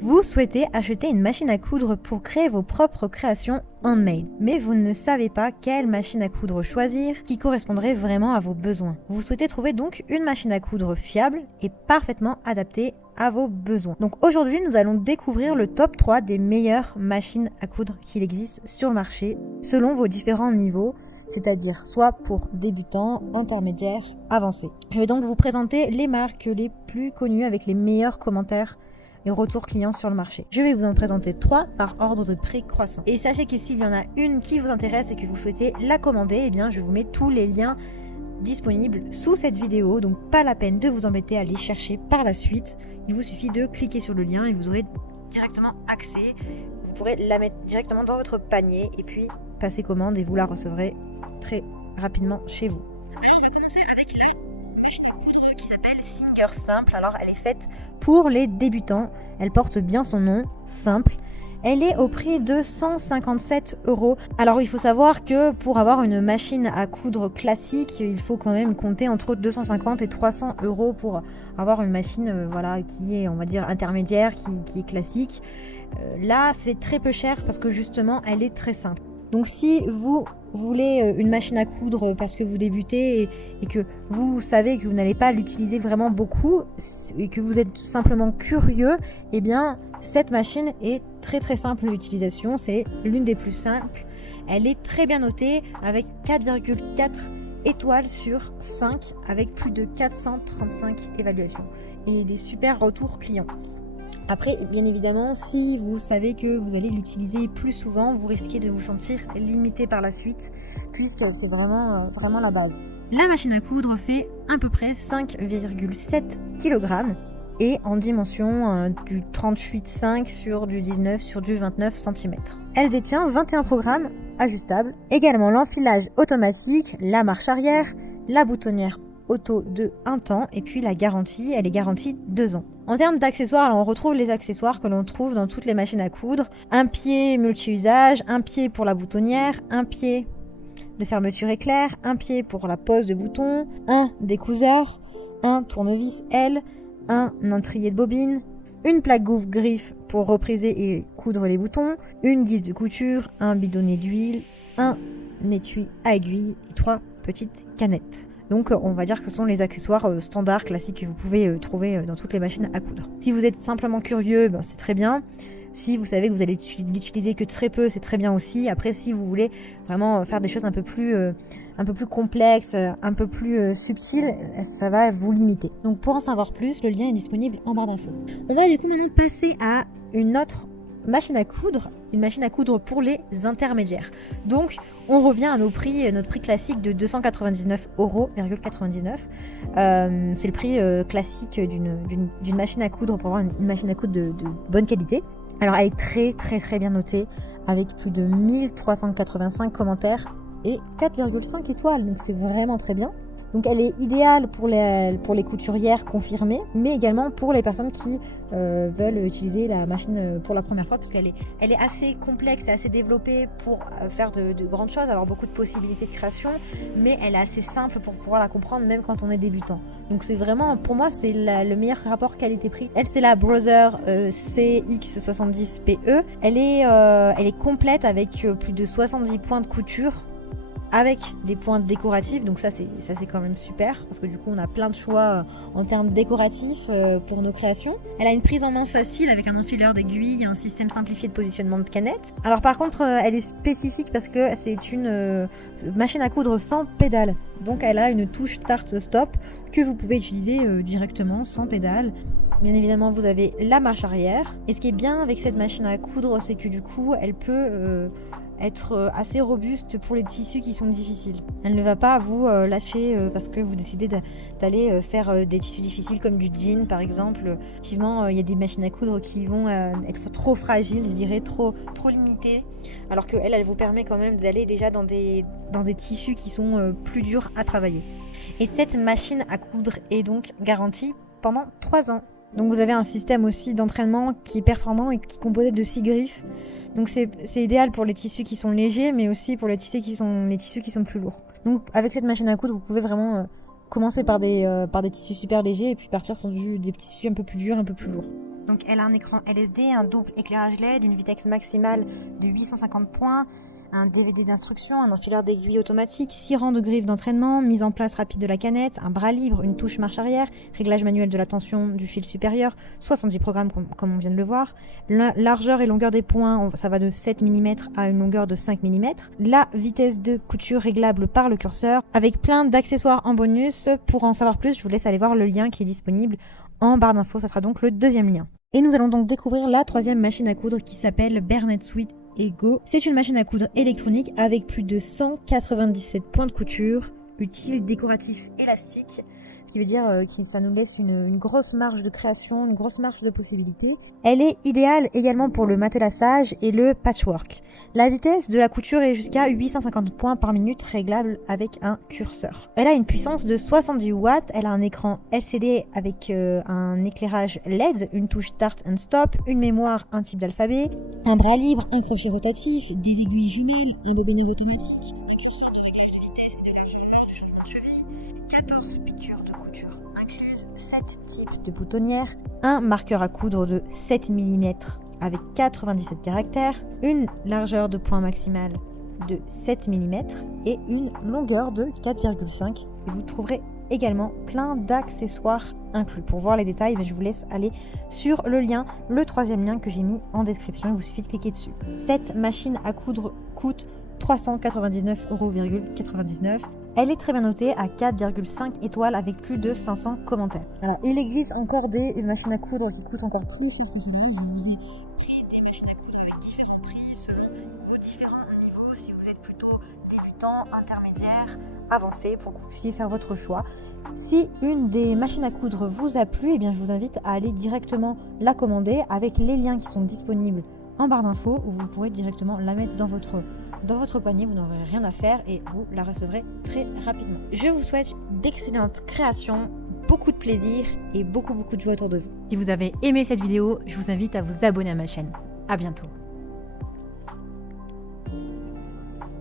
Vous souhaitez acheter une machine à coudre pour créer vos propres créations handmade, mais vous ne savez pas quelle machine à coudre choisir qui correspondrait vraiment à vos besoins. Vous souhaitez trouver donc une machine à coudre fiable et parfaitement adaptée à vos besoins. Donc aujourd'hui, nous allons découvrir le top 3 des meilleures machines à coudre qu'il existe sur le marché selon vos différents niveaux, c'est-à-dire soit pour débutants, intermédiaires, avancés. Je vais donc vous présenter les marques les plus connues avec les meilleurs commentaires et retours clients sur le marché. Je vais vous en présenter 3 par ordre de prix croissant. Et sachez que s'il y en a une qui vous intéresse et que vous souhaitez la commander, eh bien je vous mets tous les liens disponibles sous cette vidéo, donc pas la peine de vous embêter à les chercher par la suite. Il vous suffit de cliquer sur le lien et vous aurez directement accès. Vous pourrez la mettre directement dans votre panier et puis passer commande et vous la recevrez très rapidement chez vous. Alors on va commencer avec la machine à coudre qui s'appelle Singer Simple. Alors elle est faite pour les débutants, elle porte bien son nom, Simple. Elle est au prix de 157 €. Alors il faut savoir que pour avoir une machine à coudre classique, il faut quand même compter entre 250 et 300 € pour avoir une machine voilà, qui est, on va dire, intermédiaire, qui est classique. Là, c'est très peu cher parce que justement, elle est très simple. Donc si vous voulez une machine à coudre parce que vous débutez et que vous savez que vous n'allez pas l'utiliser vraiment beaucoup et que vous êtes simplement curieux, eh bien cette machine est très très simple d'utilisation, c'est l'une des plus simples. Elle est très bien notée avec 4,4 étoiles sur 5 avec plus de 435 évaluations et des super retours clients. Après, bien évidemment, si vous savez que vous allez l'utiliser plus souvent, vous risquez de vous sentir limité par la suite, puisque c'est vraiment la base. La machine à coudre fait à peu près 5,7 kg et en dimension du 38,5 sur du 19 sur du 29 cm. Elle détient 21 programmes ajustables, également l'enfilage automatique, la marche arrière, la boutonnière auto de 1 temps et puis la garantie, elle est garantie 2 ans. En termes d'accessoires, alors on retrouve les accessoires que l'on trouve dans toutes les machines à coudre. Un pied multi-usage, un pied pour la boutonnière, un pied de fermeture éclair, un pied pour la pose de bouton, un découseur, un tournevis L, un entrier de bobine, une plaque griffe pour repriser et coudre les boutons, une guise de couture, un bidonnet d'huile, un étui à aiguille et 3 petites canettes. Donc on va dire que ce sont les accessoires standards, classiques que vous pouvez trouver dans toutes les machines à coudre. Si vous êtes simplement curieux, c'est très bien. Si vous savez que vous allez l'utiliser que très peu, c'est très bien aussi. Après, si vous voulez vraiment faire des choses un peu plus complexes, un peu plus subtiles, ça va vous limiter. Donc pour en savoir plus, le lien est disponible en barre d'infos. On va du coup maintenant passer à une autre machine à coudre, une machine à coudre pour les intermédiaires. Donc on revient à notre prix classique de 299,99 €. C'est le prix classique d'une machine à coudre pour avoir une machine à coudre de bonne qualité. Alors elle est très très très bien notée avec plus de 1385 commentaires et 4,5 étoiles, donc c'est vraiment très bien. Donc elle est idéale pour les couturières confirmées, mais également pour les personnes qui veulent utiliser la machine pour la première fois, parce qu'elle est assez complexe et assez développée pour faire de grandes choses, avoir beaucoup de possibilités de création, mais elle est assez simple pour pouvoir la comprendre même quand on est débutant. Donc c'est vraiment, pour moi, c'est le meilleur rapport qualité-prix. Elle, c'est la Brother CX70PE. Elle est complète avec plus de 70 points de couture, avec des points décoratifs, donc ça c'est quand même super parce que du coup on a plein de choix en termes décoratifs pour nos créations. Elle a une prise en main facile avec un enfileur d'aiguilles, un système simplifié de positionnement de canettes. Alors par contre elle est spécifique parce que c'est une machine à coudre sans pédale, donc elle a une touche start stop que vous pouvez utiliser directement sans pédale. Bien évidemment, vous avez la marche arrière. Et ce qui est bien avec cette machine à coudre, c'est que du coup, elle peut être assez robuste pour les tissus qui sont difficiles. Elle ne va pas vous lâcher parce que vous décidez d'aller faire des tissus difficiles comme du jean par exemple. Effectivement, il y a des machines à coudre qui vont être trop fragiles, je dirais, trop limitées. Alors qu'elle vous permet quand même d'aller déjà dans des tissus qui sont plus durs à travailler. Et cette machine à coudre est donc garantie pendant 3 ans. Donc vous avez un système aussi d'entraînement qui est performant et qui est composé de 6 griffes. Donc c'est idéal pour les tissus qui sont légers, mais aussi pour les tissus qui sont plus lourds. Donc avec cette machine à coudre, vous pouvez vraiment commencer par des tissus super légers et puis partir sur des tissus un peu plus durs, un peu plus lourds. Donc elle a un écran LSD, un double éclairage LED, une vitesse maximale de 850 points, un DVD d'instruction, un enfileur d'aiguilles automatique, 6 rangs de griffes d'entraînement, mise en place rapide de la canette, un bras libre, une touche marche arrière, réglage manuel de la tension du fil supérieur, 70 programmes comme on vient de le voir. La largeur et longueur des points, ça va de 7 mm à une longueur de 5 mm. La vitesse de couture réglable par le curseur, avec plein d'accessoires en bonus. Pour en savoir plus, je vous laisse aller voir le lien qui est disponible en barre d'infos, ça sera donc le deuxième lien. Et nous allons donc découvrir la troisième machine à coudre qui s'appelle Bernette Sweet Ego. C'est une machine à coudre électronique avec plus de 197 points de couture, utiles, décoratifs, élastiques, ce qui veut dire que ça nous laisse une grosse marge de création, une grosse marge de possibilités. Elle est idéale également pour le matelassage et le patchwork. La vitesse de la couture est jusqu'à 850 points par minute, réglable avec un curseur. Elle a une puissance de 70 watts, elle a un écran LCD avec un éclairage LED, une touche Start and Stop, une mémoire, un type d'alphabet, un bras libre, un crochet rotatif, des aiguilles jumelles, un bobinage automatique, un curseur de réglage de vitesse et de largeur de changement de cheville, 14 piqûres de couture incluses, 7 types de boutonnières, un marqueur à coudre de 7 mm avec 97 caractères, une largeur de point maximale de 7 mm et une longueur de 4,5. Et vous trouverez également plein d'accessoires inclus. Pour voir les détails, je vous laisse aller sur le lien, le troisième lien que j'ai mis en description. Il vous suffit de cliquer dessus. Cette machine à coudre coûte 399,99 €. Elle est très bien notée à 4,5 étoiles avec plus de 500 commentaires. Alors, il existe encore des machines à coudre qui coûtent encore plus cher que cela. Je vous ai créé des machines à coudre avec différents prix selon vos différents niveaux. Si vous êtes plutôt débutant, intermédiaire, avancé, pour que vous puissiez faire votre choix. Si une des machines à coudre vous a plu, eh bien, je vous invite à aller directement la commander avec les liens qui sont disponibles en barre d'infos où vous pourrez directement la mettre dans votre panier, vous n'aurez rien à faire et vous la recevrez très rapidement. Je vous souhaite d'excellentes créations, beaucoup de plaisir et beaucoup de joie autour de vous. Si vous avez aimé cette vidéo, je vous invite à vous abonner à ma chaîne. À bientôt.